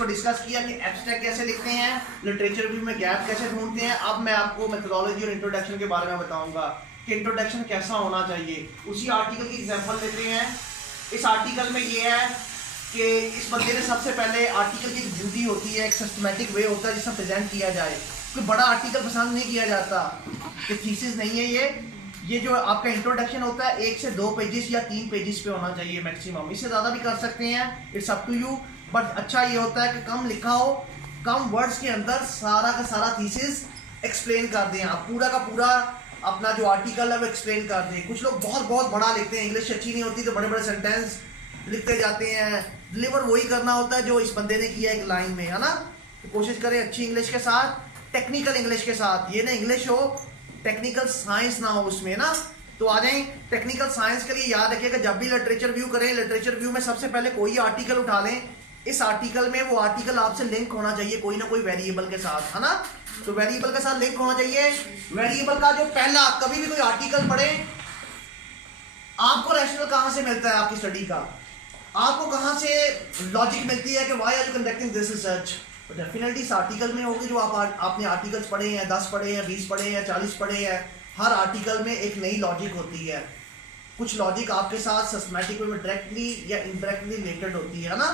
इसको डिस्कस किया कि एब्स्ट्रैक्ट कैसे लिखते हैं, लिटरेचर रिव्यू में गैप कैसे ढूंढते हैं। अब मैं आपको मेथोडोलॉजी और इंट्रोडक्शन के बारे में बताऊंगा कि इंट्रोडक्शन कैसा होना चाहिए। उसी आर्टिकल की एग्जांपल लेते हैं। इस आर्टिकल में ये है कि इस बंदे ने सबसे पहले आर्टिकल की ड्यूटी होती है, एक सिस्टमैटिक वे होता है जिसमें प्रेजेंट किया जाए। कोई बड़ा आर्टिकल पसंद नहीं किया जाता कि थीसिस नहीं है ये जो आपका इंट्रोडक्शन होता है 1 से 2 पेजेस या 3 पेजेस पे होना चाहिए मैक्सिमम। इससे ज़्यादा भी कर सकते हैं, it's up to you. But अच्छा ये होता है कि कम लिखा हो, कम वर्ड्स के अंदर सारा का सारा थीसिस एक्सप्लेन कर दें। आप पूरा का पूरा अपना जो आर्टिकल है वो एक्सप्लेन कर दें। कुछ लोग बहुत बहुत बड़ा लिखते हैं, इंग्लिश अच्छी नहीं होती तो बड़े बड़े सेंटेंस लिखते जाते हैं। डिलीवर वही करना होता है जो इस बंदे ने किया एक लाइन में, है ना। तो कोशिश करें अच्छी इंग्लिश के साथ, टेक्निकल इंग्लिश के साथ। ये ना इंग्लिश हो, टेक्निकल साइंस ना हो उसमें ना। तो आ जाएं टेक्निकल साइंस के लिए। याद रखिएगा जब भी लिटरेचर व्यू करें, लिटरेचर व्यू में सबसे पहले कोई आर्टिकल उठा लें। इस आर्टिकल में वो आर्टिकल आपसे लिंक होना चाहिए कोई ना कोई वेरिएबल के साथ, है ना। तो वेरिएबल के साथ लिंक होना चाहिए। वेरिएबल का जो पहला, कभी भी कोई आर्टिकल पढ़े, आपको रैशनल कहां से मिलता है आपकी स्टडी का, आपको कहां से लॉजिक मिलती है कि why are you conducting this research. तो डेफिनेटली इस आर्टिकल में होगी जो आपने आर्टिकल्स पढ़े हैं, 10 पढ़े हैं, 20 पढ़े हैं, 40 पढ़े हैं। हर आर्टिकल में एक नई लॉजिक होती है। कुछ लॉजिक आपके साथ सिस्टमैटिक वे में डायरेक्टली या इनडायरेक्टली रिलेटेड होती है ना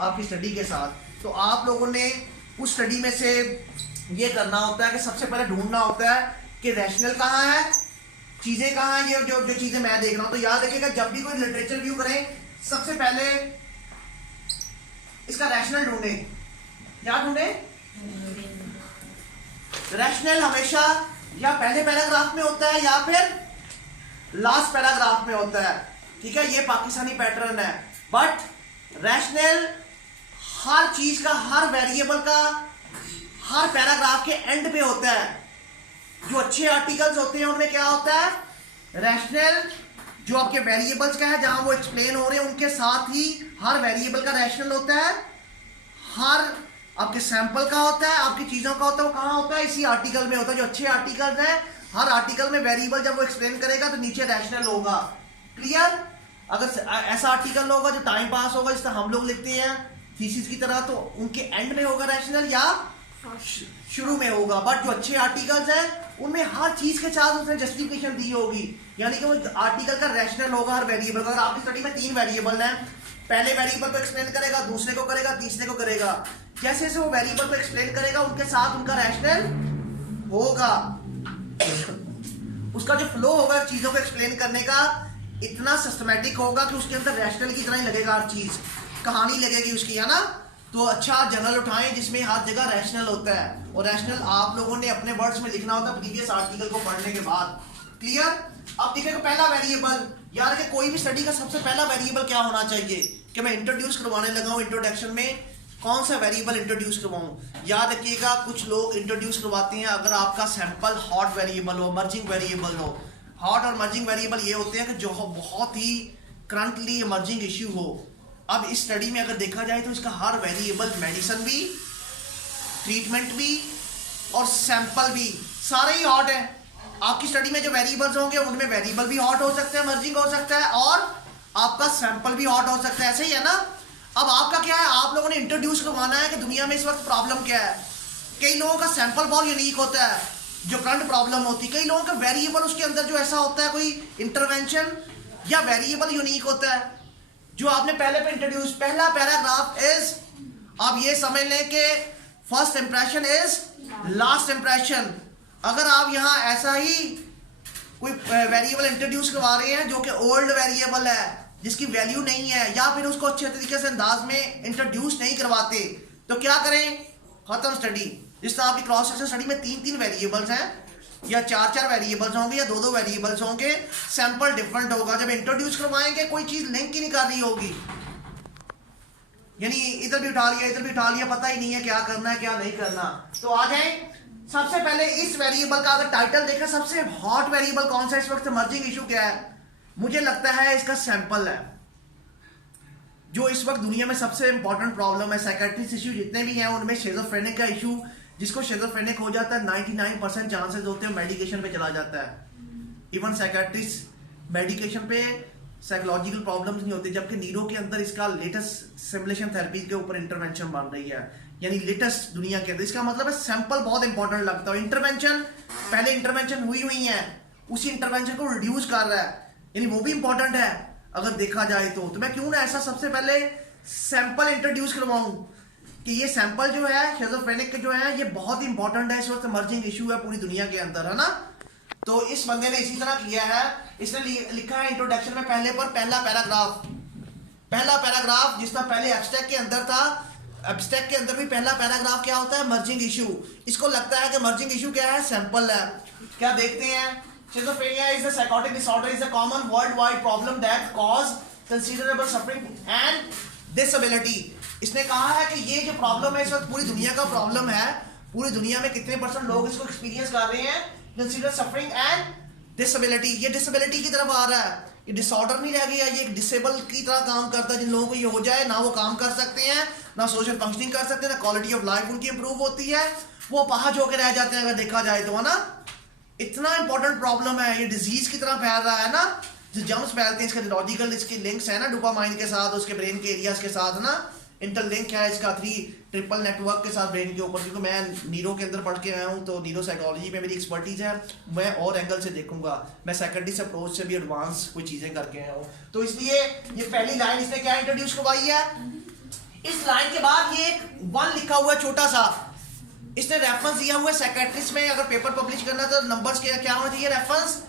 आपकी स्टडी के साथ। तो आप लोगों ने उस स्टडी में से ये करना होता है कि सबसे पहले ढूंढना होता है कि रैशनल कहाँ है, चीज़ें कहाँ हैं। ये जो चीज़ें मैं देख रहा हूँ, तो याद रखिएगा जब भी कोई लिटरेचर व्यू करें सबसे पहले इसका रैशनल ढूंढें। क्या ढूंढें? रैशनल हमेशा या पहले पैराग्राफ में होता है या फिर लास्ट पैराग्राफ में होता है, ठीक है। ये पाकिस्तानी पैटर्न है। बट रैशनल हर चीज का, हर वेरिएबल का, हर पैराग्राफ के एंड पे होता है। जो अच्छे आर्टिकल्स होते हैं उनमें क्या होता है, रैशनल जो आपके वेरिएबल्स का है, जहां वो एक्सप्लेन हो रहे हैं उनके साथ ही हर वेरिएबल का रैशनल होता है। हर आपके सैंपल का होता है, आपकी चीजों का होता है, वो कहाँ होता है, इसी आर्टिकल में होता है। जो अच्छे आर्टिकल्स हैं, हर आर्टिकल में वेरिएबल जब वो एक्सप्लेन करेगा तो नीचे रैशनल होगा। क्लियर? अगर ऐसा आर्टिकल होगा जो टाइम पास होगा, जिस तरह हम लोग लिखते हैं थीसिस की तरह, तो उनके एंड में होगा रैशनल या शुरू में होगा। बट जो अच्छे आर्टिकल्स हैं उनमें हर चीज के साथ उसने जस्टिफिकेशन दी होगी, यानी कि वो आर्टिकल का रैशनल होगा हर वेरिएबल का। अगर आपकी स्टडी में 3 वेरिएबल हैं, पहले वेरिएबल को एक्सप्लेन करेगा, दूसरे को करेगा, तीसरे को करेगा। जैसे जैसे वो वेरिएबल को एक्सप्लेन करेगा उनके साथ उनका रैशनल होगा। उसका जो फ्लो होगा चीजों को एक्सप्लेन करने का इतना सिस्टमैटिक होगा कि उसके अंदर रैशनल की तरह ही लगेगा, हर चीज कहानी लगेगी उसकी, है ना। तो अच्छा जर्नल उठाएं जिसमें हर जगह रैशनल होता है। और रैशनल आप लोगों ने अपने वर्ड्स में लिखना होता है प्रीवियस आर्टिकल को पढ़ने के बाद। क्लियर? अब देखिएगा पहला वेरिएबल, याद रखिए कोई भी स्टडी का सबसे पहला वेरिएबल क्या होना चाहिए कि मैं इंट्रोड्यूस करवाने लगा हूं। इंट्रोडक्शन में कौन सा वेरिएबल इंट्रोड्यूस करवाऊं? याद रखिएगा कुछ लोग इंट्रोड्यूस करवाते हैं अगर आपका सैंपल हॉट वेरिएबल हो, मर्जिंग वेरिएबल हो। हॉट और मर्जिंग वेरिएबल ये होते हैं कि जो बहुत ही करंटली इमर्जिंग इश्यू हो। अब इस स्टडी में अगर देखा जाए तो इसका हर वेरिएबल, मेडिसिन भी, ट्रीटमेंट भी और सैंपल भी, सारे ही हॉट है। आपकी स्टडी में जो वेरिएबल्स होंगे उनमें वेरिएबल भी हॉट हो सकते हैं, मर्जिंग हो सकता है, और आपका सैंपल भी हॉट हो सकता है। ऐसे ही है ना। अब आपका क्या है, आप लोगों ने इंट्रोड्यूस करवाना है कि दुनिया में इस वक्त प्रॉब्लम क्या है। कई लोगों का सैंपल बहुत यूनिक होता है जो करंट प्रॉब्लम होती है। कई लोगों का वेरिएबल उसके अंदर जो ऐसा होता है, कोई इंटरवेंशन या वेरिएबल यूनिक होता है जो आपने पहले पे इंट्रोड्यूस। पहला पैराग्राफ इज, आप ये समझ लें कि first impression is last impression. अगर आप यहाँ ऐसा ही कोई वेरिएबल इंट्रोड्यूस करवा रहे हैं जो कि ओल्ड वेरिएबल है, जिसकी वैल्यू नहीं है, या फिर उसको अच्छे तरीके से अंदाज में इंट्रोड्यूस नहीं करवाते, तो क्या करें, खत्म स्टडी। जिस तरह आपकी क्रॉस सेक्शन स्टडी में 3-3 वेरिएबल्स हैं या 4-4 वेरिएबल्स होंगे या 2-2 वेरिएबल्स होंगे, सैंपल डिफरेंट होगा। जब इंट्रोड्यूस करवाएंगे कोई चीज लिंक ही नहीं कर रही होगी, यानी इधर भी उठा लिया, इधर भी उठा लिया, पता ही नहीं है क्या करना है क्या नहीं करना। तो आ जाए सबसे पहले इस वेरिएबल का अगर टाइटल देखा, सबसे हॉट वेरिएबल कौन सा इस वक्त, मर्जिंग इशू क्या है? मुझे लगता है इसका सैंपल है, जो इस वक्त दुनिया में सबसे इंपॉर्टेंट प्रॉब्लम है। साइकेट्रिस्ट इशू जितने भी हैं उनमें शिज़ोफ्रेनिक का इशू, जिसको शिज़ोफ्रेनिक हो जाता है 99% चांसेस होते हैं मेडिकेशन पे चला जाता है। इवन साइकेट्रिस्ट मेडिकेशन पे साइकोलॉजिकल प्रॉब्लम्स नहीं होती, जबकि नीरो के अंदर इसका लेटेस्ट सिमुलेशन थेरेपी के ऊपर इंटरवेंशन बन रही है, यानी लेटेस्ट दुनिया के अंदर। इसका मतलब है सैंपल बहुत इंपॉर्टेंट लगता है। इंटरवेंशन, पहले इंटरवेंशन हुई है, उसी इंटरवेंशन को रिड्यूस कर रहा है, यानी वो भी इंपॉर्टेंट है अगर देखा जाए तो मैं क्यों ना ऐसा सबसे पहले सैंपल इंट्रोड्यूस करवाऊं कि ये सैंपल जो है शिज़ोफ्रेनिक के जो है ये बहुत इंपॉर्टेंट है, इस वक्त इमर्जिंग इशू है पूरी दुनिया के अंदर, है ना। तो इस बंदे ने इसी तरह किया है, इसने लिखा है इंट्रोडक्शन में पहले पर पहला पैराग्राफ जिसका पहले एब्स्ट्रैक्ट के अंदर था। एब्स्ट्रैक्ट के अंदर भी पहला पैराग्राफ क्या होता है, इमर्जिंग इशू। इसको लगता है कि इमर्जिंग इशू क्या है, सैंपल है। क्या देखते हैं, schizophrenia is a psychotic disorder, is a common worldwide problem that cause considerable suffering and disability। इसने कहा है कि ये जो प्रॉब्लम है इस वक्त पूरी दुनिया का प्रॉब्लम है, पूरी दुनिया में कितने % लोग इसको एक्सपीरियंस कर रहे हैं, consider suffering and disability। ये डिसेबिलिटी की तरफ आ रहा है, ये डिसऑर्डर नहीं रह गया, ये एक डिसेबल की तरह काम करता है। जिन लोगों को ये हो जाए ना वो काम कर सकते हैं, ना सोशल फंक्शनिंग कर सकते हैं, ना क्वालिटी ऑफ लाइफ उनकी इंप्रूव होती है, वो अपाहज होकर रह जाते हैं अगर देखा जाए तो, है ना। इतना इंपॉर्टेंट प्रॉब्लम है, ये डिजीज की तरह फैल रहा है ना, जो जम्स फैलते हैं, इसके लॉजिकल इसके लिंक्स है ना डोपामाइन के साथ, उसके ब्रेन के एरियाज के साथ ना इंटरलिंक है इसका 3 नेटवर्क के साथ ब्रेन के ऊपर। क्योंकि मैं नीरो के अंदर पढ़ के आया हूँ तो न्यूरो साइकोलॉजी में मेरी एक्सपर्टीज है, मैं और एंगल से देखूंगा, मैं साइकेट्रिस्ट अप्रोच से भी एडवांस कोई चीजें करके आया हूँ। तो इसलिए ये पहली लाइन इसने क्या इंट्रोड्यूस करवाई है, इस लाइन के बाद ये एक 1 लिखा हुआ है छोटा सा, इसने रेफरेंस दिया हुआ है साइकेट्रिस्ट में अगर पेपर पब्लिश करना तो नंबर्स क्या होना चाहिए, रेफरेंस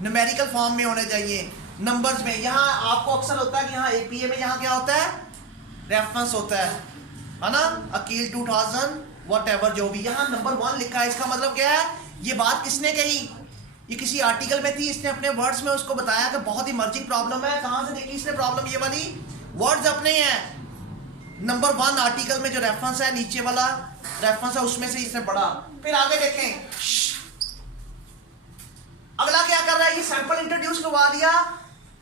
न्यूमेरिकल फॉर्म में होने चाहिए, नंबर्स में। यहाँ आपको अक्सर होता है कि यहाँ एपीए में यहाँ क्या होता है, रेफरेंस होता है ना, अकील 2000 व्हाटएवर जो भी, यहाँ नंबर 1 लिखा है। इसका मतलब क्या है, ये बात किसने कही, ये किसी आर्टिकल में थी, इसने अपने वर्ड्स में उसको बताया कि बहुत इमर्जिंग प्रॉब्लम है। कहाँ से देखी इसने प्रॉब्लम, ये वाली वर्ड्स अपने हैं, नंबर 1 आर्टिकल में जो रेफरेंस है, नीचे वाला रेफरेंस है, उसमें से इसने पढ़ा। फिर आगे देखें, अगला क्या कर रहा है, ये सैंपल इंट्रोड्यूस करवा दिया,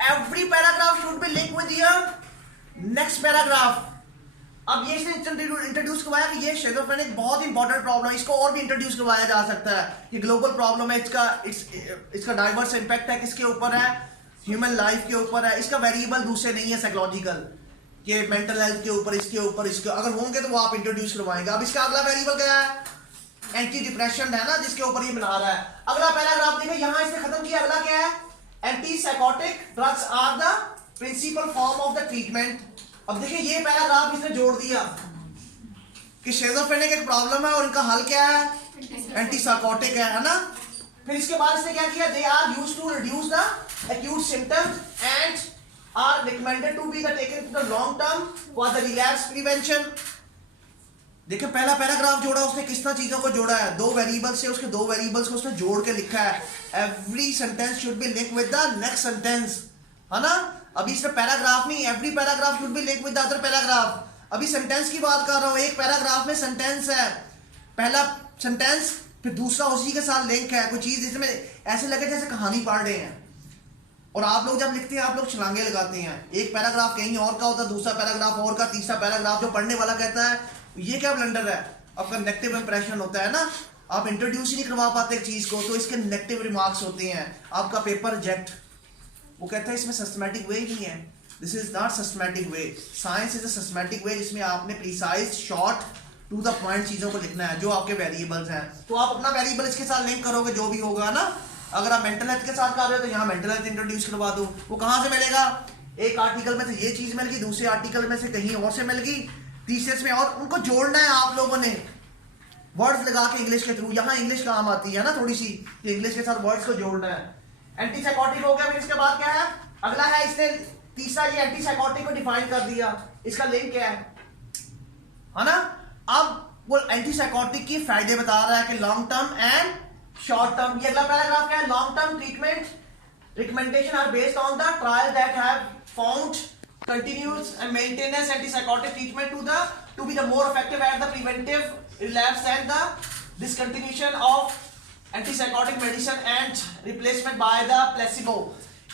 every paragraph should be link with your next paragraph. अब ये इसने इंट्रोड्यूस करवाया कि ये शिज़ोफ्रेनिक बहुत इंपॉर्टेंट प्रॉब्लम है, इसको और भी इंट्रोड्यूस करवाया जा सकता है, ये ग्लोबल प्रॉब्लम है, इसका डाइवर्स इंपैक्ट है, किसके ऊपर है, ह्यूमन लाइफ के ऊपर है, इसका वेरिएबल दूसरे नहीं है साइकोलॉजिकल, ये मेंटल हेल्थ के ऊपर, इसके अगर होंगे तो वो आप इंट्रोड्यूस करवाएंगे। अब इसका अगला वेरिएबल क्या है, एंटी डिप्रेशन है ना, जिसके ऊपर ये बना रहा है। अगला पैराग्राफ देखिए, यहां इसने खत्म किया, अगला क्या है, anti psychotic drugs are the principal form of the treatment. अब देखिए ये पैराग्राफ इसने जोड़ दिया कि शिज़ोफ्रेनिक एक प्रॉब्लम है और इनका हल क्या है, एंटी साइकोटिक है ना। फिर इसके बाद इसने क्या किया, they are used to reduce the acute symptoms and are recommended to be the taken to the long term for the relapse prevention। देखिए पहला पैराग्राफ जोड़ा उसने, किस तरह चीजों को जोड़ा है, 2 वेरिएबल्स से, उसके 2 वेरिएबल्स को उसने जोड़ के लिखा है, every sentence should be link with the next sentence, है ना। अभी इसमें पैराग्राफ नहीं, every paragraph should be link with the other paragraph. अभी सेंटेंस की बात कर रहा हूं, एक पैराग्राफ में सेंटेंस है, पहला सेंटेंस, फिर दूसरा उसी के साथ लिंक है, कोई चीज इसमें ऐसे लगे जैसे कहानी पढ़ रहे हैं। और आप लोग जब लिखते हैं आप लोग छलांगे लगाते हैं, एक पैराग्राफ कहीं और का होता है, दूसरा पैराग्राफ और का, तीसरा पैराग्राफ जो पढ़ने वाला कहता है ये क्या ब्लंडर है, आपका नेगेटिव इंप्रेशन होता है ना, आप इंट्रोड्यूस ही नहीं करवा पाते एक चीज को, तो इसके नेगेटिव रिमार्क्स होते हैं, आपका पेपर रिजेक्ट। वो कहता है इसमें सिस्टमैटिक वे नहीं है, this is not systematic way, science is a systematic way जिसमें आपने precise short to the point चीजों को लिखना है, जो आपके वेरिएबल्स हैं, तो आप अपना वेरिएबल इसके साथ लिंक करोगे जो भी होगा ना। अगर आप मेंटल हेल्थ के साथ कर रहे हो तो यहाँ मेंटल हेल्थ इंट्रोड्यूस करवा दो, वो कहाँ से मिलेगा, एक आर्टिकल में से ये चीज मिल गई, दूसरे आर्टिकल में से कहीं और से मिल गई, तीसरे में, और उनको जोड़ना है आप लोगों ने वर्ड्स लगा के इंग्लिश के थ्रू। यहाँ इंग्लिश काम आती है ना थोड़ी सी, इंग्लिश के साथ वर्ड्स को जोड़ना है। एंटी साइकोटिक हो गया, फिर इसके बाद क्या है, अगला है इसने तीसरा, ये एंटी साइकोटिक को डिफाइन कर दिया, इसका लिंक क्या है ना। अब वो एंटी साइकोटिक की फायदे बता रहा है कि long term and short term. ये अगला पैराग्राफ क्या है, long term treatment recommendation are based on the trial that have found continuous and maintenance antipsychotic treatment to be the more effective at the preventive relapse and the discontinuation of antipsychotic medicine and replacement by the placebo।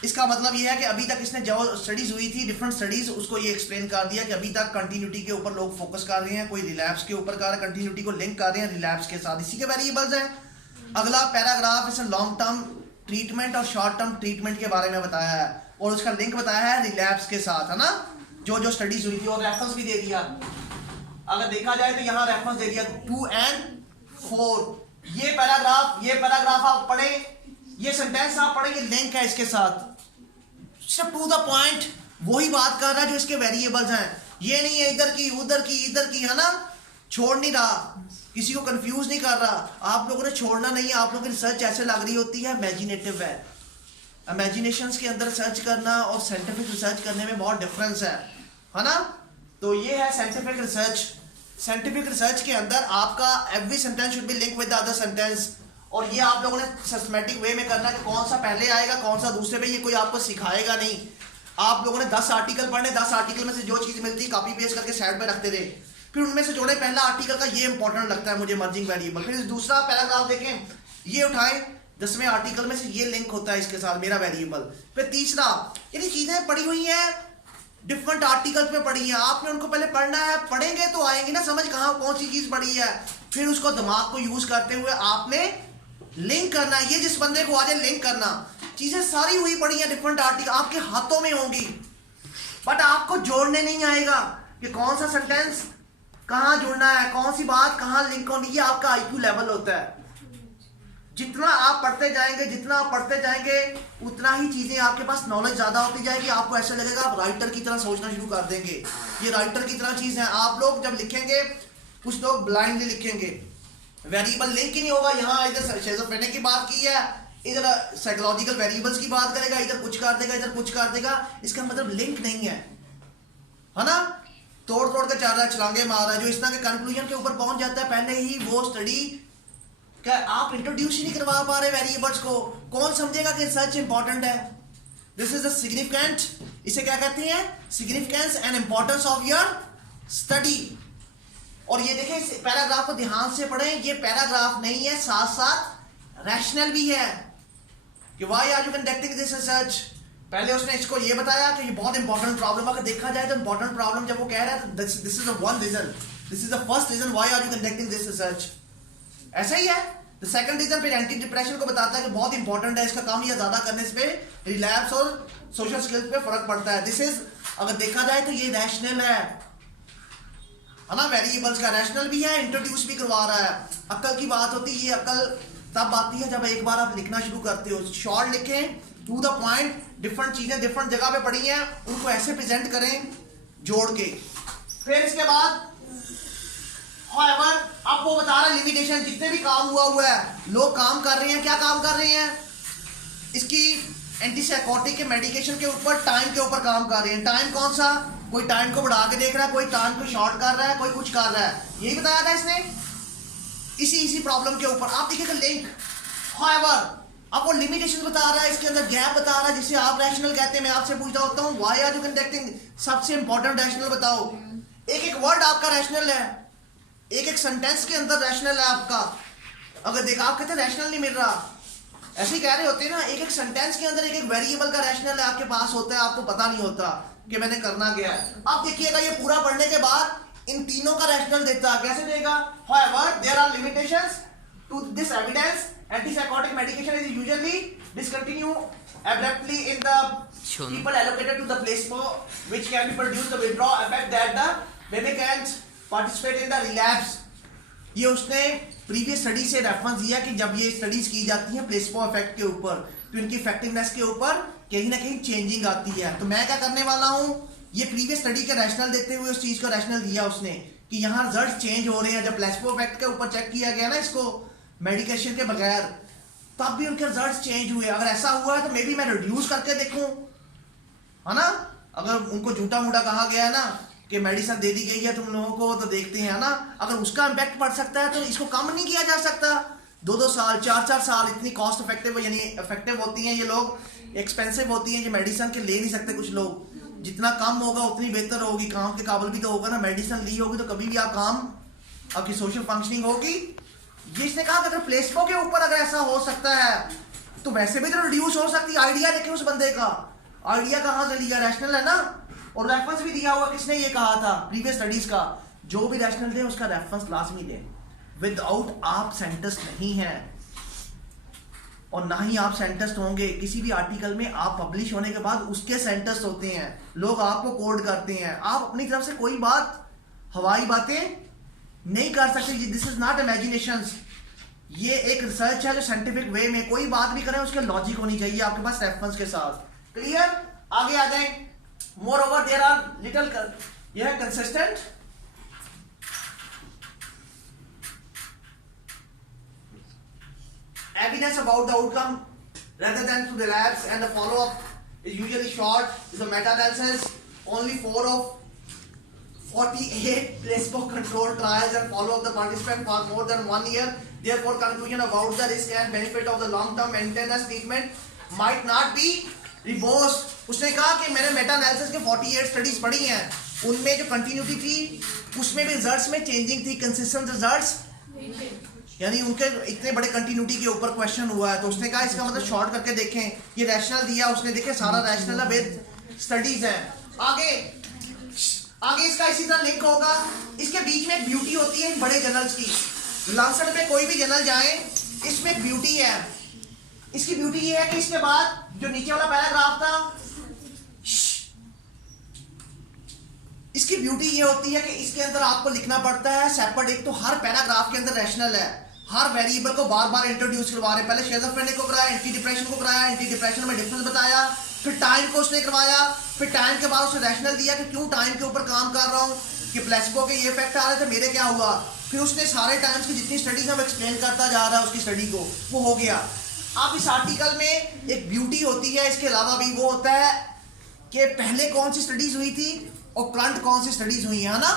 इसका मतलब ये है कि अभी तक इसने जो studies हुई थी, डिफरेंट स्टडीज, उसको ये एक्सप्लेन कर दिया कि अभी तक कंटिन्यूटी के ऊपर लोग फोकस कर रहे हैं, कोई रिलैप्स के ऊपर कर रहा है, कंटिन्यूटी को लिंक कर रहे हैं रिलैप्स के साथ, इसी के वेरिएबल्स हैं। अगला पैराग्राफ इसने लॉन्ग टर्म ट्रीटमेंट और शॉर्ट टर्म ट्रीटमेंट के बारे में बताया है। और उसका लिंक बताया है रिलैप्स के साथ, है ना, जो जो स्टडीज हुई थी, और रेफरेंस भी दे दिया। अगर देखा जाए तो यहाँ रेफरेंस दे दिया 2 and 4। ये पैराग्राफ आप पढ़े, ये सेंटेंस आप पढ़े, ये लिंक है इसके साथ, सिर्फ टू द पॉइंट वही बात कर रहा है जो इसके वेरिएबल्स हैं। ये नहीं है इधर की उधर की इधर की, है ना, छोड़ नहीं रहा, किसी को कंफ्यूज नहीं कर रहा। आप लोगों ने छोड़ना नहीं है। आप लोगों की रिसर्च ऐसे लग रही होती है इमेजिनेटिव है। इमेजिनेशंस के अंदर सर्च करना और साइंटिफिक रिसर्च करने में बहुत डिफरेंस है ना। तो ये है साइंटिफिक रिसर्च। साइंटिफिक रिसर्च के अंदर आपका every sentence should be link with the other sentence, और ये आप लोगों ने सिस्टमैटिक वे में करना है कि कौन सा पहले आएगा कौन सा दूसरे पे। ये कोई आपको सिखाएगा नहीं। आप लोगों ने 10 आर्टिकल पढ़ने, 10 आर्टिकल में से जो चीज़ मिलती है कॉपी पेस्ट करके साइड पे रखते रहे, फिर उनमें से जोड़े पहला आर्टिकल का ये इंपॉर्टेंट लगता है मुझे मर्जिंग वेरिएबल, फिर दूसरा पैराग्राफ देखें ये उठाएं 10वें आर्टिकल में से ये लिंक होता है इसके साथ मेरा वेरिएबल, फिर तीसरा। यानी चीज़ें पढ़ी हुई हैं डिफरेंट आर्टिकल पे पढ़ी है, आपने उनको पहले पढ़ना है, पढ़ेंगे तो आएंगे ना समझ कहाँ कौन सी चीज़ पढ़ी है, फिर उसको दिमाग को यूज करते हुए आपने लिंक करना है। ये जिस बंदे को आ जाए लिंक करना, चीज़ें सारी हुई पड़ी हैं डिफरेंट आर्टिकल आपके हाथों में होंगी, बट आपको जोड़ने नहीं आएगा कि कौन सा सेंटेंस कहाँ जुड़ना है, कौन सी बात कहाँ लिंक होनी। ये आपका आईक्यू लेवल होता है। जितना आप पढ़ते जाएंगे उतना ही चीजें आपके पास नॉलेज ज्यादा होती जाएगी। आपको ऐसा लगेगा आप राइटर की तरह सोचना शुरू कर देंगे। ये राइटर की तरह चीज है। आप लोग जब लिखेंगे, कुछ लोग ब्लाइंडली लिखेंगे, वेरिएबल लिंक ही नहीं होगा। यहाँ इधर शेज़ोफ्रेनिक की बात की है, इधर साइकोलॉजिकल वेरिएबल्स की बात करेगा, इधर कुछ कर देगा इधर कुछ कर देगा, इसका मतलब लिंक नहीं है ना। तोड़ के चल रहा है, छलांगे मार रहा है। जो इस तरह के कंक्लूजन के ऊपर पहुंच जाता है पहले ही वो स्टडी क्या आप इंट्रोड्यूस ही नहीं करवा पा रहे वेरिएबल्स को, कौन समझेगा कि रिसर्च इंपॉर्टेंट है। दिस इज द सिग्निफिकेंट, इसे क्या कहते हैं, significance and importance of your study. और ये देखें पैराग्राफ को ध्यान से पढ़ें, ये पैराग्राफ नहीं है, साथ साथ रैशनल भी है कि why are you conducting this research. पहले उसने इसको ये बताया कि ये बहुत इंपॉर्टेंट प्रॉब्लम, अगर देखा जाए तो इंपॉर्टेंट प्रॉब्लम जब वो कह रहा है this is the one reason, this is the first reason why are you conducting this research, ऐसा ही है। तो सेकंड रीजन फिर एंटी डिप्रेशन को बताता है कि बहुत इंपॉर्टेंट है, इसका काम या ज्यादा करने से रिलैप्स और सोशल स्किल्स पे फर्क पड़ता है। दिस इज अगर देखा जाए तो ये रैशनल है ना, वेरिएबल्स का रैशनल भी है, इंट्रोड्यूस भी करवा रहा है। अक्ल की बात होती है, ये अक्ल तब आती है जब एक बार आप लिखना शुरू करते हो। शॉर्ट लिखें, टू द पॉइंट, डिफरेंट चीजें डिफरेंट जगह पे पड़ी हैं उनको ऐसे प्रेजेंट करें जोड़ के। फिर इसके बाद However, अब वो बता रहा है लिमिटेशन, जितने भी काम हुआ है, लोग काम कर रहे हैं, क्या काम कर रहे हैं, इसकी एंटीसाइकोटिक के मेडिकेशन के ऊपर, टाइम के ऊपर काम कर रहे हैं। टाइम कौन सा, कोई टाइम को बढ़ा के देख रहा है, कोई टाइम को शॉर्ट कर रहा है, कोई कुछ कर रहा है, यही बताया था इसने इसी प्रॉब्लम के ऊपर। आप देखिएगा लिंक। However, अब वो लिमिटेशन बता रहा है, इसके अंदर गैप बता रहा है जिसे आप रैशनल कहते हैं। मैं आपसे पूछता होता हूँ व्हाई आर यू कंडक्टिंग, सबसे इंपॉर्टेंट रैशनल बताओ। एक वर्ड आपका रैशनल है, एक सेंटेंस के अंदर रैशनल है आपका। अगर देखा आप कहते हैं रैशनल नहीं मिल रहा, ऐसे ही कह रहे होते हैं ना, एक सेंटेंस के अंदर एक वेरिएबल का रैशनल है आपके पास होता है, आपको पता नहीं होता कि मैंने करना क्या है। आप देखिएगा ये पूरा पढ़ने के बाद इन तीनों का रैशनल देता है, कैसे देगा। However, there are limitations to this evidence. Antipsychotic medication is usually discontinued abruptly in the people allocated to the placebo, which can be produced the withdrawal effect that the baby can't participate in the relapse. ये उसने previous study से reference दिया कि जब ये studies की जाती हैं प्लेसबो इफेक्ट के ऊपर, तो इनकी इफेक्टिवनेस के ऊपर कहीं ना कहीं चेंजिंग आती है। तो मैं क्या करने वाला हूँ, ये प्रीवियस स्टडी के रैशनल देते हुए उस चीज का रैशनल दिया उसने कि यहाँ रिजल्ट चेंज हो रहे हैं। जब प्लेसबो इफेक्ट के ऊपर चेक किया गया ना इसको मेडिकेशन के बगैर, तब भी उनके रिजल्ट चेंज हुए। अगर ऐसा हुआ है तो मे बी मैं रिड्यूस करके देखूं, है ना। अगर उनको झूठा मूठा कहा गया है ना कि मेडिसिन दे दी गई है तुम लोगों को, तो देखते हैं ना, अगर उसका इम्पैक्ट पड़ सकता है तो इसको कम नहीं किया जा सकता। 2-2 साल 4-4 साल इतनी कॉस्ट इफेक्टिव यानी इफेक्टिव होती हैं ये लोग, एक्सपेंसिव होती हैं, ये मेडिसिन के ले नहीं सकते कुछ लोग। जितना कम होगा उतनी बेहतर होगी, काम के काबिल भी तो होगा ना। मेडिसिन ली होगी तो कभी भी आप काम, आपकी सोशल फंक्शनिंग होगी। जिसने कहा अगर प्लेसबो के ऊपर अगर ऐसा हो सकता है तो वैसे भी तो रिड्यूस हो सकती है। आइडिया देखें उस बंदे का, आइडिया कहाँ से लिया, रैशनल है ना। और रेफरेंस भी दिया हुआ, किसने ये कहा था, प्रीवियस स्टडीज का। जो भी रैशनल दे उसका रेफरेंस लाजमी दे, विदाउट आप सेंटेंस नहीं है। और ना ही आप सेंटेस्ट होंगे किसी भी आर्टिकल में। आप पब्लिश होने के बाद उसके सेंटेस्ट होते हैं, लोग आपको कोड करते हैं। आप अपनी तरफ से कोई बात हवाई बातें नहीं कर सकते। दिस इज नॉट इमेजिनेशन, ये एक रिसर्च है जो साइंटिफिक वे में कोई बात भी करें उसके लॉजिक होनी चाहिए आपके पास रेफरेंस के साथ। क्लियर? आगे आ जाए। Moreover there are little यह consistent evidence about the outcome rather than to relapse, and the follow-up is usually short. Is a meta-analysis. Only 4 of 48 placebo-controlled trials and follow-up the participant for more than 1 year. Therefore, conclusion about the risk and benefit of the long-term maintenance treatment might not be robust. उसने कहा कि मैंने Meta-analysis के 48 studies पढ़ी हैं, उनमें जो continuity थी उसमें भी रिजल्ट्स में चेंजिंग थी, कंसिस्टेंट रिजल्ट्स, यानी उनके इतने बड़े कंटिन्यूटी के ऊपर क्वेश्चन हुआ है। तो उसने कहा इसका मतलब शॉर्ट करके देखें, ये रैशनल दिया उसने, देखे सारा रैशनल विद स्टडीज है। आगे इसका इसी तरह लिंक होगा। इसके बीच में एक ब्यूटी होती है इन बड़े जर्नल्स की। लांसेट में कोई भी जर्नल जाए, इसमें एक ब्यूटी है। इसकी ब्यूटी ये है कि इसके बाद जो नीचे वाला पैराग्राफ था, इसकी ब्यूटी ये होती है कि इसके अंदर आपको लिखना पड़ता है सेपरेट। एक तो हर पैराग्राफ के अंदर रैशनल है, हर वेरिएबल को बार बार इंट्रोड्यूस करवा रहे। पहले शेज़ोफ्रेनिक को कराया, एंटी डिप्रेशन को कराया, एंटी डिप्रेशन में डिफरेंस बताया, फिर टाइम को उसने करवाया, फिर टाइम के बाद उसने रैशनल दिया कि क्यों टाइम के ऊपर काम कर रहा हूँ, कि प्लेसिबो के ये इफेक्ट आ रहे थे, मेरे क्या हुआ। फिर उसने सारे टाइम्स की जितनी स्टडीज है वो एक्सप्लेन करता जा रहा है उसकी स्टडी को, वो हो गया। अब इस आर्टिकल में एक ब्यूटी होती है इसके अलावा भी, वो होता है कि पहले कौन सी स्टडीज हुई थी और करंट कौन सी स्टडीज हुई है ना।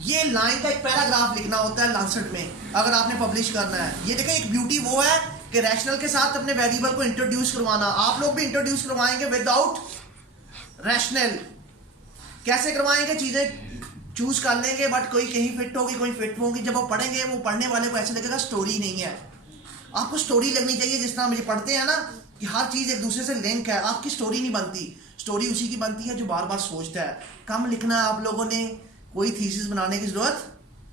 ये लाइन का एक पैराग्राफ लिखना होता है लांसेट में अगर आपने पब्लिश करना है। ये देखें एक ब्यूटी वो है कि रैशनल के साथ अपने वेरिएबल को इंट्रोड्यूस करवाना। आप लोग भी इंट्रोड्यूस करवाएंगे विदाउट रैशनल। कैसे करवाएंगे, चीजें चूज कर लेंगे, बट कोई कहीं फिट होगी कोई फिट होगी। जब वो पढ़ेंगे वो पढ़ने वाले को ऐसे लगेगा स्टोरी नहीं है। आपको स्टोरी लगनी चाहिए, जिस तरह मुझे पढ़ते हैं ना कि हर चीज एक दूसरे से लिंक है। आपकी स्टोरी नहीं बनती, स्टोरी उसी की बनती है जो बार बार सोचता है। कम लिखना है आप लोगों ने, कोई थीसिस बनाने की जरूरत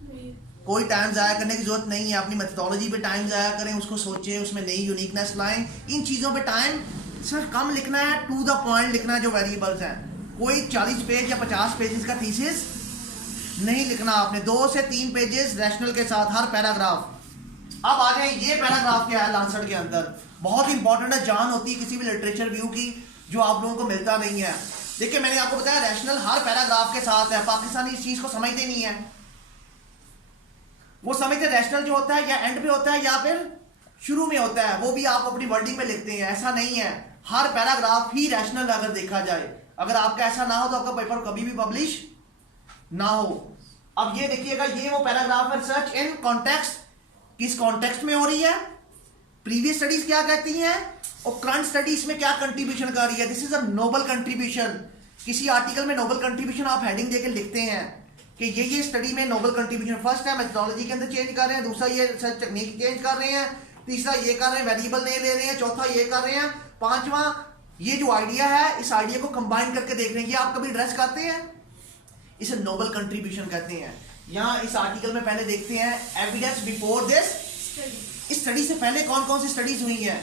नहीं, कोई टाइम जाया करने की जरूरत नहीं है। अपनी मेथोडोलॉजी पे टाइम जाया करें, उसको सोचें, उसमें नई यूनिकनेस लाएं। इन चीज़ों पे टाइम सिर्फ कम लिखना है, टू द पॉइंट लिखना है जो वेरिएबल्स हैं। कोई 40 पेज या 50 पेजेस का थीसिस नहीं लिखना आपने, 2 से 3 पेजेस रैशनल के साथ हर पैराग्राफ। अब आ जाए, ये पैराग्राफ क्या है लांसेट के अंदर, बहुत इंपॉर्टेंट है, जान होती है किसी भी लिटरेचर व्यू की जो आप लोगों को मिलता नहीं है। देखिए मैंने आपको बताया रैशनल हर पैराग्राफ के साथ है। पाकिस्तानी इस चीज को समझते नहीं है, वो समझते रैशनल जो होता है या एंड पे होता है या फिर शुरू में होता है, वो भी आप अपनी वर्डिंग में लिखते हैं। ऐसा नहीं है, हर पैराग्राफ ही रैशनल अगर देखा जाए। अगर आपका ऐसा ना हो तो आपका पेपर कभी भी पब्लिश ना हो। अब ये देखिएगा, ये वो पैराग्राफ है, रिसर्च इन कॉन्टेक्स्ट, किस कॉन्टेक्स्ट में हो रही है, प्रीवियस स्टडीज क्या कहती हैं और करंट स्टडीज में क्या कंट्रीब्यूशन कर रही है। This is a Nobel contribution. किसी आर्टिकल में नोबल कंट्रीब्यूशन आप हेडिंग देके लिखते हैं कि ये स्टडी में नोबल कंट्रीब्यूशन। फर्स्ट है मेथोडोलॉजी के अंदर चेंज कर रहे हैं, दूसरा ये रिसर्च टेक्निक चेंज कर रहे हैं, तीसरा ये कर रहे हैं वेरिएबल नहीं ले रहे हैं, चौथा ये कर रहे हैं, पांचवा ये जो आइडिया है इस आइडिया को कंबाइन करके देख रहे हैं। ये आप कभी एड्रेस करते हैं, इसे नोबल कंट्रीब्यूशन कहते हैं। यहाँ इस आर्टिकल में पहले देखते हैं एविडेंस बिफोर दिस, इस स्टडी से पहले कौन कौन सी स्टडीज हुई है।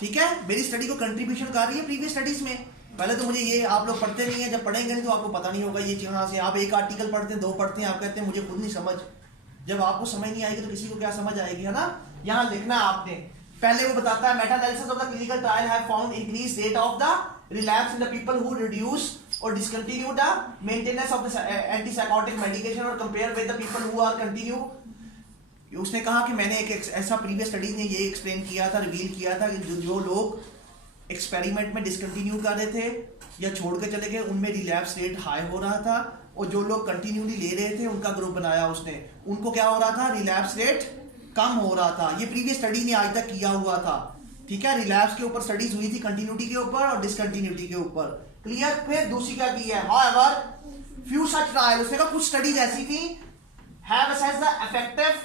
ठीक है, मेरी स्टडी को कंट्रीब्यूशन कर रही है प्रीवियस स्टडीज में। पहले तो मुझे ये, आप लोग पढ़ते नहीं है, जब पढ़ेंगे नहीं तो आपको पता नहीं होगा ये कहाँ से। आप एक आर्टिकल पढ़ते हैं, 2 पढ़ते हैं, आप कहते हैं मुझे खुद नहीं समझ। जब आपको समझ नहीं आएगी तो किसी को क्या समझ आएगी, है ना। यहाँ लिखना है आपने, पहले वो बताता है Meta analysis of the clinical trial have found increase rate of the relapse in the people who reduce or discontinue the maintenance of the antipsychotic medication or compare with the people who are continue। उसने कहा कि मैंने एक ऐसा previous studies ने ये explain किया था, रिवील किया था कि जो लोग एक्सपेरिमेंट में डिसकंटिन्यू कर रहे थे या छोड़ के चले गए उनमें रिलैप्स रेट हाई हो रहा था, और जो लोग कंटिन्यूली ले रहे थे उनका ग्रुप बनाया उसने, उनको क्या हो रहा था, रिलैप्स रेट कम हो रहा था। ये प्रीवियस स्टडी ने आज तक किया हुआ था। ठीक है, रिलैप्स के ऊपर स्टडीज हुई थी, कंटिन्यूटी के ऊपर और डिसकंटिन्यूटी के ऊपर। क्लियर। फिर दूसरी क्या की है, हाउएवर फ्यू सच ट्रायल, उसने कहा कुछ स्टडीज ऐसी थी have assessed the effective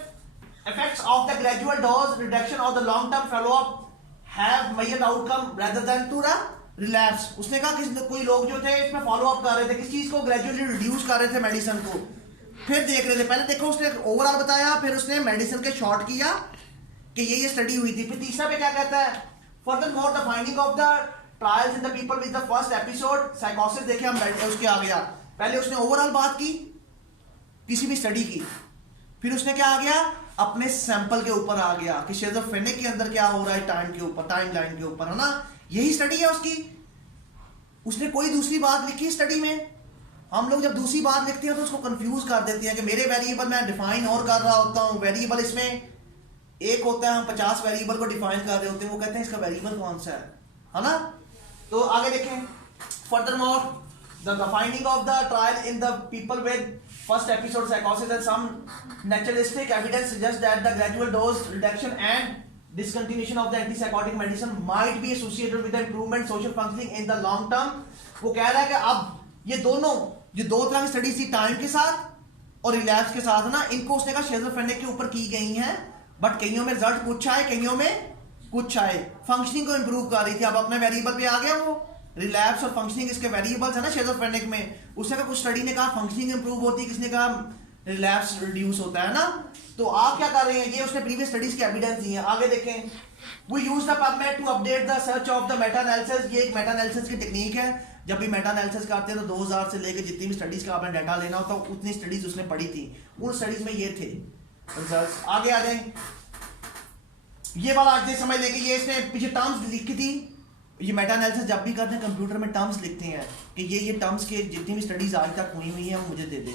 effects of the gradual dose reduction of the long term follow up have measured outcome rather than to the relapse। उसने कहा कि कोई लोग जो थे इसमें फॉलो अप कर रहे थे, किस चीज को, ग्रेजुअली रिड्यूस कर रहे थे मेडिसिन को, फिर देख रहे थे। पहले देखो उसने ओवरऑल बताया, फिर उसने मेडिसिन के शॉर्ट किया कि ये स्टडी हुई थी। फिर तीसरा पे क्या कहता है, Furthermore, the finding of the trials in the people with the first episode psychosis, देखे हम उसके आ गया, पहले उसने ओवरऑल बात की किसी भी स्टडी की, फिर उसने क्या आ गया अपने सैंपल के ऊपर आ गया कि शिज़ोफ्रेनिक के अंदर क्या हो रहा है टाइम के ऊपर, टाइम लाइन के ऊपर, है ना, यही स्टडी है उसकी। उसने कोई दूसरी बात लिखी स्टडी में। हम लोग जब दूसरी बात लिखते हैं तो उसको कंफ्यूज कर देते हैं कि मेरे वेरिएबल मैं डिफाइन और कर रहा होता हूँ, वेरिएबल इसमें एक होता है, हम 50 वेरिएबल को डिफाइन कर रहे होते हैं, वो कहते हैं इसका वेरिएबल कौन सा है ना। तो आगे देखें, furthermore the finding of the trial in the people with first episode साइकोसिस and some naturalistic evidence suggest that the gradual dose reduction and discontinuation of the antipsychotic medicine might be associated with the improvement social functioning in the long term। वो कह रहा है कि अब ये दो तरह की स्टडीज थी, टाइम के साथ और रिलैप्स के साथ ना, इनको उसने कहा शिज़ोफ्रेनिक के ऊपर की गई हैं, बट कईयों में रिजल्ट कुछ आए, कईयों में कुछ आए, फंक्शनिंग को इंप्रूव कर रही थी। अब अपने वेरिएबल पे आ गया वो, रिलैप्स और फंक्शनिंग इसके वेरिएबल्स है ना शिज़ोफ्रेनिक में। उसने कहा कुछ स्टडी ने कहा फंक्शनिंग इंप्रूव होती है, किसने कहा रिलैप्स रिड्यूस होता है ना। तो आप क्या कर रहे हैं, ये उसने प्रीवियस स्टडीज के एविडेंस दिए हैं। आगे देखें, we use the PubMed to update the search of the meta analysis. ये एक मेटा एनालिसिस की टेक्निक है। जब भी मेटा एनालिसिस करते हैं तो 2000 से लेकर जितनी भी स्टडीज का आपने डाटा लेना होता है उतनी स्टडीज उसने पढ़ी थी, उन स्टडीज में ये थे रिजल्ट्स। आगे आ जाए, ये वाला आज समझ लेंगे, ये इसने पीछे टर्म्स लिखी थी। ये मेटा एनालिसिस जब भी करते हैं कंप्यूटर में टर्म्स लिखते हैं कि ये टर्म्स के जितनी भी स्टडीज आज तक हुई है मुझे दे दे,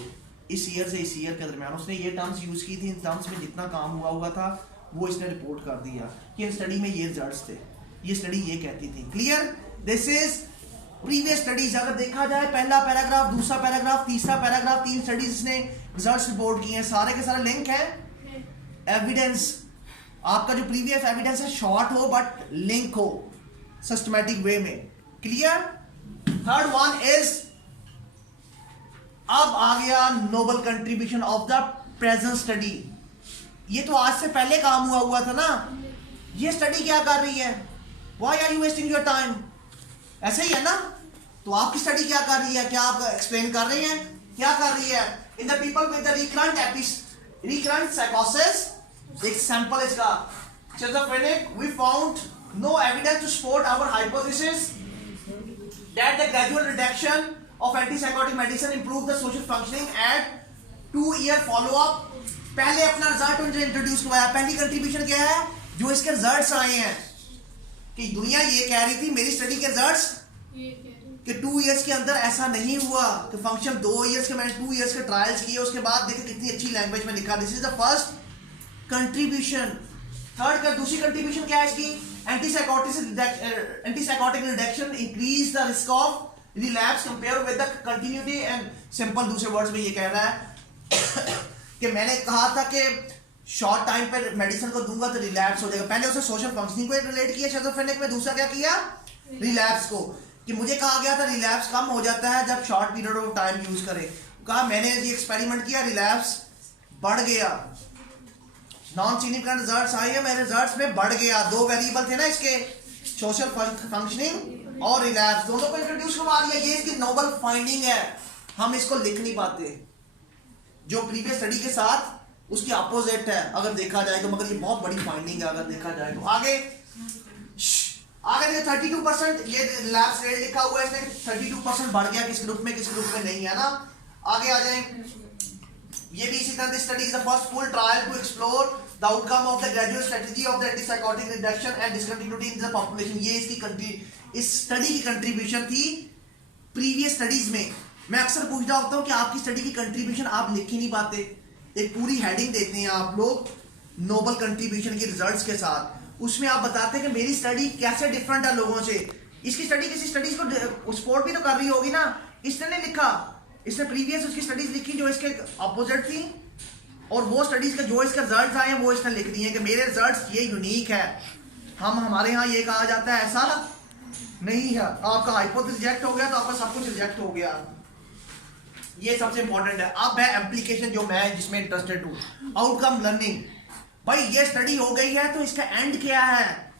इस ईयर से इस ईयर के दरमियान उसने ये टर्म्स यूज की थी। इन टर्म्स में जितना काम हुआ था वो इसने रिपोर्ट कर दिया कि इन स्टडी में ये रिजल्ट्स थे, ये स्टडी ये कहती थी। Clear, this is previous studies. अगर देखा जाए पहला पैराग्राफ, दूसरा पैराग्राफ, तीसरा पैराग्राफ, 3 स्टडीज इसने रिजल्ट्स रिपोर्ट किए हैं, सारे के सारे लिंक है। एविडेंस, आपका जो प्रीवियस एविडेंस है शॉर्ट हो बट लिंक हो सिस्टमैटिक वे में। क्लियर। थर्ड वन इज, अब आ गया noble contribution of the present study. ये तो आज से पहले काम हुआ था ना, ये स्टडी क्या कर रही है, why are you wasting your time, ऐसे ही है ना। तो आपकी स्टडी क्या कर रही है, क्या आप एक्सप्लेन कर रहे हैं, क्या कर रही है। In the people with the recurrent साइकोसिस, एक सैंपल इसका schizophrenic, we found no evidence to support our hypothesis that the gradual reduction of antipsychotic medicine improve the social functioning at 2-year follow-up। पहले अपना रिजल्ट उन्होंने introduce करवाया। पहली contribution क्या है, जो इसके रिजल्ट्स आए हैं कि दुनिया ये कह रही थी मेरी स्टडी के रिजल्ट्स कि 2 इयर्स के अंदर ऐसा नहीं हुआ कि फंक्शन 2 इयर्स के, मैंने 2 इयर्स के ट्रायल्स किए, उसके बाद देखिए कितनी अच्छी लैंग्वेज में लिखा। This is the first contribution. Third का दूसरी कंट्रीब्यूशन क्या है इसकी, antipsychotic reduction increase the risk of relapse compare with the continuity and simple. दूसरे वर्ड्स में ये कह रहा है कि मैंने कहा था कि शॉर्ट टाइम पे मेडिसिन को दूंगा तो रिलैप्स हो जाएगा। पहले उसे सोशल फंक्शनिंग को रिलेट किया शिज़ोफ्रेनिक में, दूसरा क्या किया रिलैप्स को, कि मुझे कहा गया था रिलैप्स कम हो जाता है जब short period of time use करें। कहा मैंने ये एक्सपेरिमेंट किया, रिलैप्स बढ़ गया, नॉन सिग्निफिकेंट रिजल्ट्स आए हैं, मेरे रिजल्ट्स में बढ़ गया। 2 वेरिएबल थे ना इसके, सोशल फंक्शनिंग और रिलैप्स, दोनों को इंट्रोड्यूस करवा दिया। ये इसकी नोबल फाइंडिंग है, हम इसको लिख नहीं पाते, जो प्रीवियस स्टडी के साथ उसकी अपोजिट है अगर देखा जाए तो, मगर ये बहुत बड़ी फाइंडिंग है अगर देखा जाए तो। आगे देखिए 32% ये रिलैप्स रेट लिखा हुआ है इसने, 32% बढ़ गया किस ग्रुप में, किस ग्रुप में नहीं है ना। आगे आ जाए, ये भी इसी तरह study is the first full trial to explore the outcome of the gradual strategy of the antipsychotic reduction and discontinuity in the population. ये इसकी इस स्टडी की कंट्रीब्यूशन थी प्रीवियस स्टडीज में। मैं अक्सर पूछता होता हूँ कि आपकी स्टडी की कंट्रीब्यूशन आप लिख ही नहीं पाते, एक पूरी हेडिंग देते हैं आप लोग नोबल कंट्रीब्यूशन के रिजल्ट्स के साथ, उसमें आप बताते हैं कि मेरी स्टडी कैसे डिफरेंट है लोगों से। इसकी स्टडी किसी स्टडीज को सपोर्ट भी तो कर रही होगी ना, इसने नहीं लिखा, इसने प्रीवियस उसकी स्टडीज लिखी जो इसके अपोजिट थी, और वो स्टडीज के जो इसके रिजल्ट्स आए हैं वो इसने लिख दिए कि मेरे रिजल्ट्स ये यूनिक है। हमारे यहाँ ये कहा जाता है ऐसा नहीं है, आपका हाइपोथेसिस रिजेक्ट हो गया तो आपका सब कुछ रिजेक्ट हो गया। ये सबसे इंपॉर्टेंट है। अब है एप्लीकेशन, जो मैं जिसमें इंटरेस्टेड हूँ, आउटकम लर्निंग। भाई ये स्टडी हो गई है तो इसका एंड क्या है,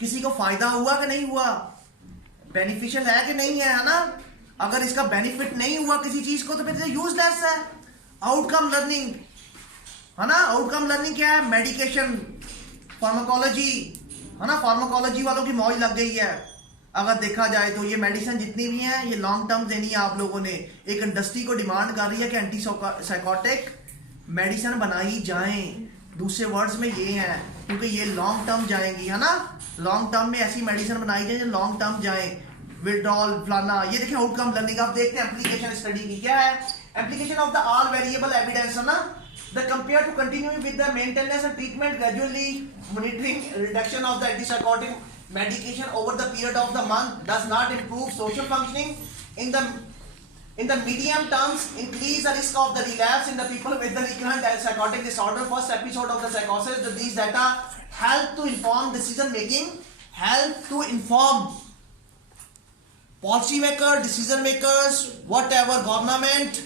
किसी को फायदा हुआ कि नहीं हुआ, बेनिफिशियल है कि नहीं है ना। अगर इसका बेनिफिट नहीं हुआ किसी चीज को तो फिर यूजलेस है। आउटकम लर्निंग है ना, आउटकम लर्निंग क्या है, मेडिकेशन, फार्माकोलॉजी, है ना, फार्माकोलॉजी वालों की मौज लग गई है। अगर देखा जाए तो ये मेडिसिन जितनी भी हैं ये लॉन्ग टर्म देनी है आप लोगों ने। एक इंडस्ट्री को डिमांड कर रही है कि एंटी साइकोटिक मेडिसिन बनाई जाए। दूसरे वर्ड्स में ये है क्योंकि ये लॉन्ग टर्म जाएंगी, है ना, लॉन्ग टर्म में ऐसी मेडिसिन बनाई जाए जो लॉन्ग टर्म जाए, विड्रॉल फलाना। ये देखिए आउटकम लर्निंग, आप देखते हैं एप्लीकेशन स्टडी की क्या है, application of the all variable evidence, है ना, the compare to continue with the maintenance and treatment gradually monitoring reduction of the antipsychotic medication over the period of the month does not improve social functioning in the medium terms, increase the risk of the relapse in the people with the recurrent psychotic disorder, first episode of the psychosis. These data help to inform decision making, help to inform policy makers, decision makers, whatever government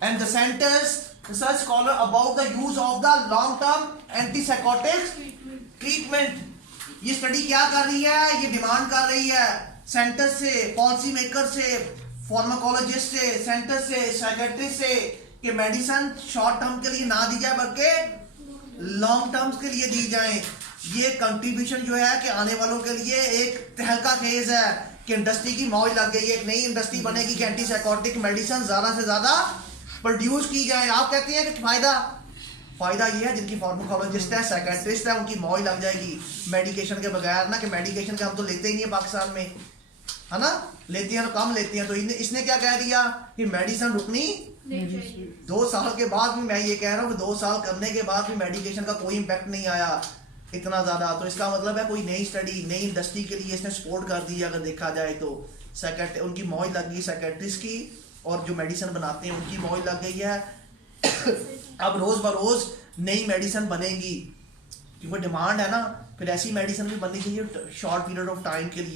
and the centers, research scholar about the use of the long term antipsychotic treatment. ये study क्या कर रही है, ये demand कर रही है centre से, पॉलिसी मेकर से, फार्माकोलॉजिस्ट से, सेंटर से, साइकियाट्रिस्ट से कि मेडिसिन शॉर्ट टर्म के लिए ना दी जाए बल्कि लॉन्ग टर्म्स के लिए दी जाए। ये कंट्रीब्यूशन जो है कि आने वालों के लिए एक तहलका खेज है कि इंडस्ट्री की मौज लग गई है, एक नई इंडस्ट्री बनेगी कि एंटीसाइकोटिक मेडिसिन ज्यादा से ज्यादा प्रोड्यूस की जाए। आप कहते हैं कि फायदा ये है जिनकी फार्माकोलॉजिस्ट है, साइकियाट्रिस्ट है, उनकी मौज लग जाएगी मेडिकेशन के बगैर ना, कि मेडिकेशन के हम तो लेते ही नहीं है पाकिस्तान में, है ना, लेते हैं तो कम लेते हैं। तो इसने क्या कह दिया कि मेडिसिन रुकनी 2 साल के बाद भी, मैं ये कह रहा हूँ कि 2 साल करने के बाद भी मेडिकेशन का कोई इम्पैक्ट नहीं आया इतना ज्यादा। तो इसका मतलब है कोई नई स्टडी, नई इंडस्ट्री के लिए इसने सपोर्ट कर दी। अगर देखा जाए तो उनकी मौज लग गई साइकियाट्रिस्ट की, और जो मेडिसिन बनाते हैं उनकी मौज लग गई है। अब रोज बरोज नई मेडिसिन बनेगी क्योंकि डिमांड है ना, फिर ऐसी मेडिसिन भी बननी चाहिए शॉर्ट पीरियड ऑफ टाइम के लिए।